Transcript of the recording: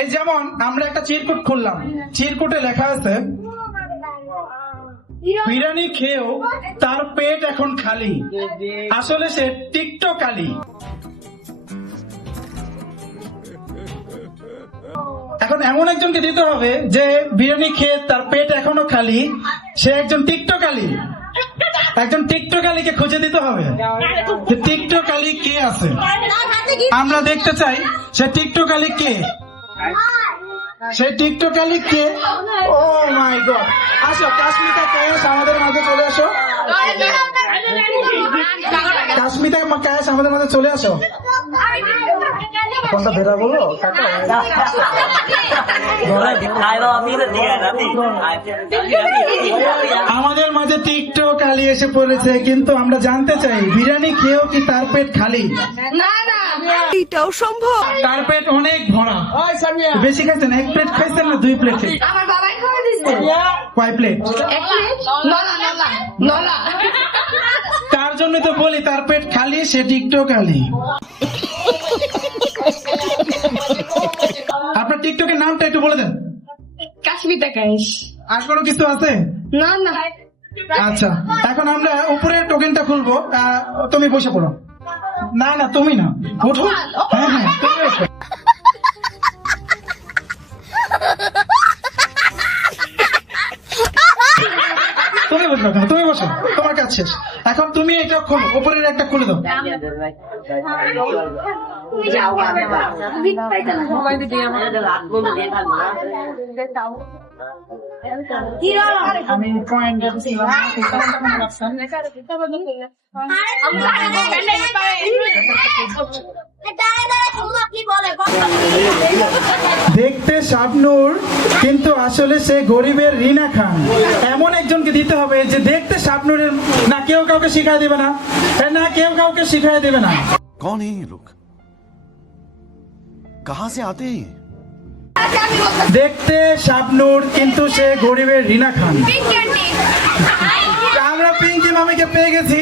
এই যেমন আমরা একটা চিরকুট খুললাম, চিরকুটে লেখা আছে বিরিয়ানি খেয়েও তার পেট এখন খালি, আসলে সে টিকটক আলী। এখন এমন একজনকে দিতে হবে যে বিরিয়ানি খেয়ে তার পেট এখনো খালি, সে একজন টিকটক আলী। একজন টিকটক আলীকে খুঁজে দিতে হবে যে টিকটক আলী কে আছে, আমরা দেখতে চাই সে টিকটক আলী কে, সে টিকটক আলী কে। ও মাই গড, আসো কাশ্মিতা ক্যাশ আমাদের মাঝে চলে আসো, কাশ্মিতা ক্যাশ আমাদের মাঝে চলে আসো। কোনটা ভেড়া বলো? আমাদের মাঝে টিকটক আলী এসে পড়েছে, কিন্তু আমরা জানতে চাই বিরিয়ানি খেয়েও কি তার পেট খালি? এটাও সম্ভব? তার পেট অনেক ভরা। বেশি খাইছেন? এক প্লেট খাইছেন না 2 প্লেট? আমার বাবাই খাওয়া দিচ্ছে। কয় প্লেট? 1 প্লেট? নলা। তার জন্য তো বলি তার পেট খালি, সে টিকটক আলী। আপনার টিকটকের নামটা একটু বলে দেন। কাশ্মিতা ক্যাশ। আর কোনো কিছু আছে? না। আচ্ছা, এখন আমরা উপরের টোকেনটা খুলবো, তুমি বসে পড়ো। না তুমি না, ওঠো। হ্যাঁ তুমি ওঠো। তুমি বসো না, তুমি বসো, তোমার কাজ শেষ। এখন তুমি এটা খোলো, উপরের একটা খুলে দাও। আমি পয়েন্ট দেখতে শাবনূর, কিন্তু আসলে সে গরিবের রিনা খান। এমন একজনকে দিতে হবে যে দেখতে শাবনূরের, না কেউ কাউকে শিখাই দেবে না, না কেউ কাউকে শিখাই দেবে না। कौन है ये लोग, कहां से आते हैं? দেখতে শাবনূর, কিন্তু সে গরিবের রিনা খান। আমরা পিঙ্কি মামিকে পেয়ে গেছি।